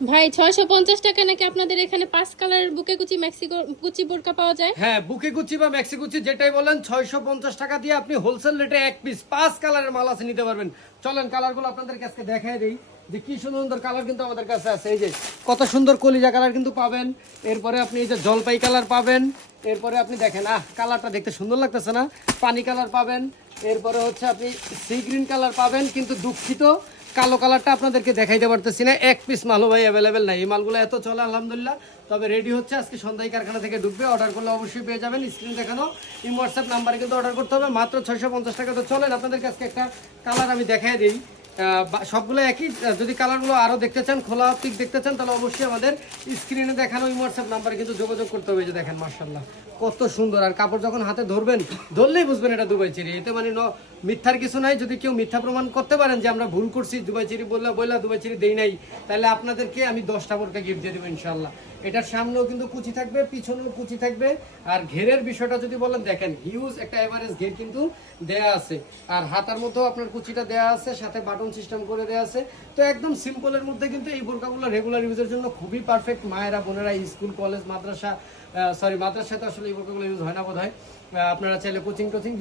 ভাই 650 টাকা নাকি আপনাদের এখানে 5 কালারের বুকে কুচি মেক্সিকো কুচি বোরকা পাওয়া যায়? হ্যাঁ, বুকে কুচি বা মেক্সি কুচি যেটাই বলেন 650 টাকা দিয়ে আপনি হোলসেল রেটে এক পিস 5 কালারের মাল আছে নিতে পারবেন। চলেন কালারগুলো আপনাদের কাছে দেখায় দেই যে কি সুন্দর সুন্দর কালার কিন্তু আমাদের কাছে আছে। এই যে কত সুন্দর কলিজা কালার কিন্তু পাবেন, এরপরে আপনি এই যে জলপাই কালার পাবেন, এরপরে আপনি দেখেন কালারটা দেখতে সুন্দর লাগতেছে না, পানি কালার পাবেন, এরপরে হচ্ছে আপনি সি গ্রিন কালার পাবেন। কিন্তু দুঃখিত কালো কালারটা আপনাদেরকে দেখাইতে পারতেছি না, এক পিস মালও ভাই অ্যাভেলেবেল নাই। এই মালগুলো এত চলে আলহামদুলিল্লাহ, তবে রেডি হচ্ছে, আজকে সন্ধ্যায় কারখানা থেকে ঢুকবে। অর্ডার করলে অবশ্যই পেয়ে যাবেন, স্ক্রিন দেখানো এই হোয়াটসঅ্যাপ নাম্বারে কিন্তু অর্ডার করতে হবে, মাত্র 650 টাকা। তো চলেন আপনাদের কাছে একটা কালার আমি দেখাই দিই, সবগুলো একই। যদি কালারগুলো আরও দেখতে চান, খোলা পিক দেখতে চান, তাহলে অবশ্যই আমাদের স্ক্রিনে দেখানো এই হোয়াটসঅ্যাপ নাম্বারে কিন্তু যোগাযোগ করতে হবে। যে দেখেন মাশাআল্লাহ কত সুন্দর, আর কাপড় যখন হাতে ধরবেন, ধরলেই বুঝবেন এটা দুবাই চেরি। এতে মানে মিথ্যার কিছু নাই। যদি কেউ মিথ্যা প্রমাণ করতে পারেন যে আমরা ভুল করছি, দুবাই চেরি বললা দুবাই চেরি দেই নাই, তাহলে আপনাদেরকে আমি 10টা বোরকা গিফট দিয়ে দেবো ইনশাআল্লাহ। এটার সামনেও কিন্তু কুচি থাকবে, পিছনেও কুচি থাকবে। আর ঘেরের বিষয়টা যদি বলেন, দেখেন হিউজ একটা এভারেজ ঘের কিন্তু দেয়া আছে, আর হাতার মধ্যেও আপনার কুচিটা দেয়া আছে, সাথে বাটন সিস্টেম করে দেয়া আছে। তো একদম সিম্পলের মধ্যে কিন্তু এই বোরকাগুলো রেগুলার ইউজের জন্য খুবই পারফেক্ট। মায়েরা বোনেরা স্কুল কলেজ মাদ্রাসা, মাদ্রাসাতে আসলে এই বোরকাগুলো ইউজ হয় না বোধ হয়, আপনারা চাইলে কোচিং টোচিং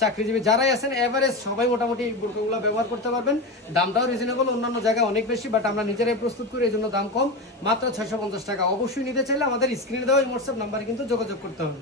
চাকরিজীবী যারাই আছেন এভারেজ সবাই মোটামুটি এই বোরকাগুলো ব্যবহার করতে পারবেন। দামটাও রিজনেবল, অন্যান্য জায়গায় অনেক বেশি, বাট আমরা নিজেরাই প্রস্তুত করি, এই জন্য দাম কম, মাত্র 650 টাকা। অবশ্যই নিতে চাইলে আমাদের স্ক্রিনে দেওয়া এই হোয়াটসঅ্যাপ নাম্বারে কিন্তু যোগাযোগ করতে হবে।